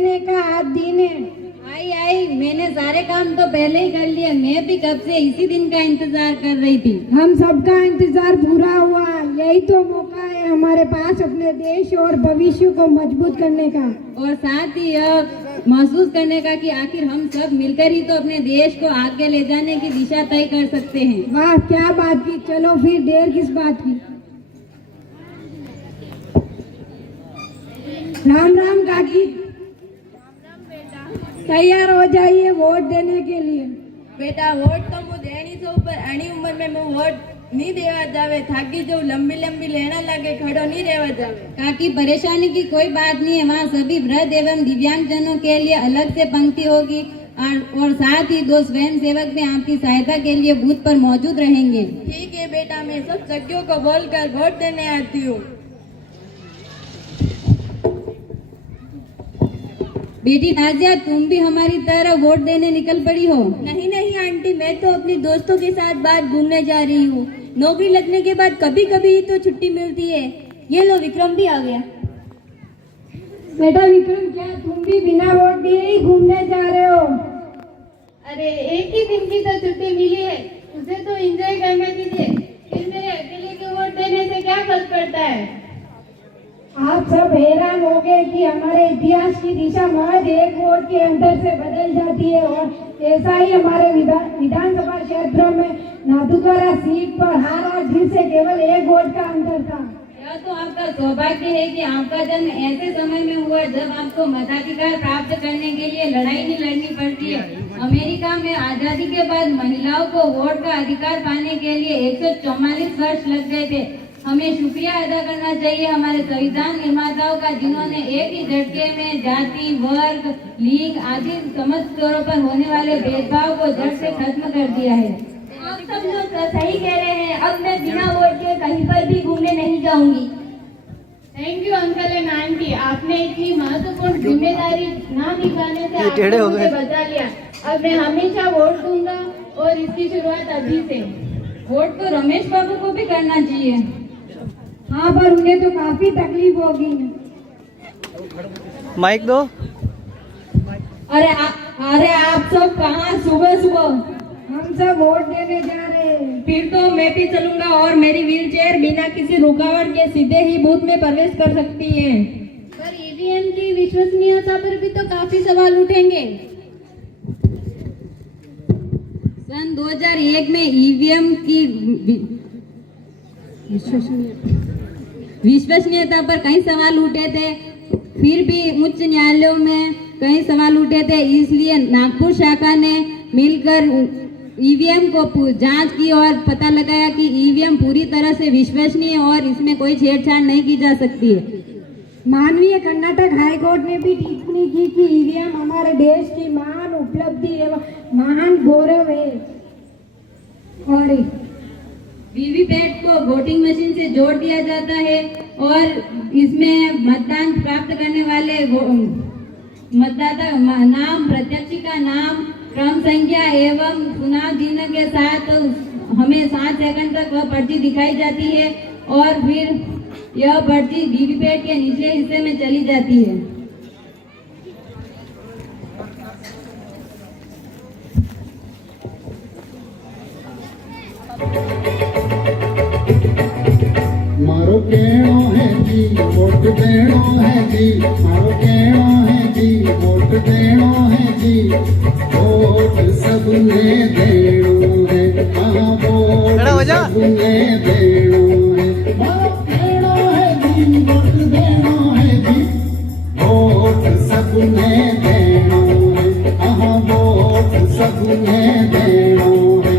देने का आज दिन है। आई मैंने सारे काम तो पहले ही कर लिए। मैं भी कब से इसी दिन का इंतजार कर रही थी। हम सबका इंतजार पूरा हुआ। यही तो मौका है हमारे पास अपने देश और भविष्य को मजबूत करने का, और साथ ही यह महसूस करने का कि आखिर हम सब मिलकर ही तो अपने देश को आगे ले जाने की दिशा तय कर सकते हैं। वाह क्या बात की। चलो फिर देर किस बात की। राम राम काकी। तैयार हो जाइए वोट देने के लिए। बेटा वोट तो मु देनी छो, पर आनी उम्र में मु वोट नहीं देवा जावे। थाकी जो लंबी लंबी लेना लगे खड़ो नहीं रहवा जावे। काकी परेशानी की कोई बात नहीं है। वहाँ सभी वृद्ध एवं दिव्यांगजनों के लिए अलग से पंक्ति होगी और साथ ही 2 स्वयं सेवक भी आपकी सहायता के लिए बूथ पर मौजूद रहेंगे। ठीक है बेटा, मैं सब सखियों को बोलकर वोट देने आती हूँ। बेटी नाजिया, तुम भी हमारी तरह वोट देने निकल पड़ी हो? नहीं नहीं आंटी, मैं तो अपने दोस्तों के साथ बाहर घूमने जा रही हूँ। नौकरी लगने के बाद कभी कभी ही तो छुट्टी मिलती है। ये लो विक्रम भी आ गया। बेटा विक्रम, क्या तुम भी बिना वोट दिए ही घूमने जा रहे हो? अरे एक ही दिन की तो छुट्टी मिली है, उसे तो एंजॉय करने दीजिए। फिर मेरे अकेले के वोट देने से क्या फर्क पड़ता है। आप सब हैरान हो गए कि हमारे इतिहास की दिशा महज एक वोट के अंतर से बदल जाती है, और ऐसा ही हमारे विधानसभा क्षेत्र में नाथुद्वारा सीट पर हार और जीत से केवल 1 वोट का अंतर था। यह तो आपका सौभाग्य है कि आपका जन्म ऐसे समय में हुआ जब आपको मताधिकार प्राप्त करने के लिए लड़ाई नहीं लड़नी पड़ती है। अमेरिका में आजादी के बाद महिलाओं को वोट का अधिकार पाने के लिए 144 वर्ष लग गए थे। हमें शुक्रिया अदा करना चाहिए हमारे संविधान निर्माताओं का, जिन्होंने एक ही झटके में जाति, वर्ग, लीग आदि समस्त स्तरों पर होने वाले भेदभाव को जड़ से खत्म कर दिया है। आप सब लोग सही कह रहे हैं। अब मैं बिना वोट के कहीं पर भी घूमने नहीं जाऊंगी। Thank you uncle and aunty, आपने इतनी महत्वपूर्ण जिम्मेदारी ना निभाने से आपने मुझे बचा लिया। अब मैं हमेशा वोट दूंगा और इसकी शुरुआत अभी से। वोट तो रमेश बाबू को भी करना चाहिए। हाँ, पर उन्हें तो काफी तकलीफ होगी। माइक दो। अरे आप सब कहाँ सुबह सुबह? हम सब वोट देने जा रहे हैं। फिर तो मैं भी चलूंगा और मेरी व्हीलचेयर बिना किसी रुकावट के सीधे ही बूथ में प्रवेश कर सकती है। पर ईवीएम की विश्वसनीयता पर भी तो काफी सवाल उठेंगे। सन 2001 में ईवीएम की विश्वसनीयता पर कई सवाल उठे थे। फिर भी उच्च न्यायालयों में कई सवाल उठे थे, इसलिए नागपुर शाखा ने मिलकर ईवीएम को जांच की और पता लगाया कि ईवीएम पूरी तरह से विश्वसनीय और इसमें कोई छेड़छाड़ नहीं की जा सकती है। माननीय कर्नाटक हाईकोर्ट ने भी टिप्पणी की कि ईवीएम हमारे देश की महान उपलब्धि एवं महान गौरव है। और वीवीपैट को वोटिंग मशीन से जोड़ दिया जाता है और इसमें मतदान प्राप्त करने वाले मतदाता नाम, प्रत्याशी का नाम, क्रम संख्या एवं चुनाव चिन्ह के साथ हमें 7 सेकंड तक वह पर्ची दिखाई जाती है और फिर यह पर्ची वीवीपैट के निचले हिस्से में चली जाती है। मारो कहणो है जी वोट देणो है जी, मारो कहणो है जी वोट देणो है जी, वोट सबने देणो है, हाँ वोट सबने देणो है। मारो कहणो है जी वोट देणो है जी, वोट सबने देणो है, हाँ वोट सबने देणो है।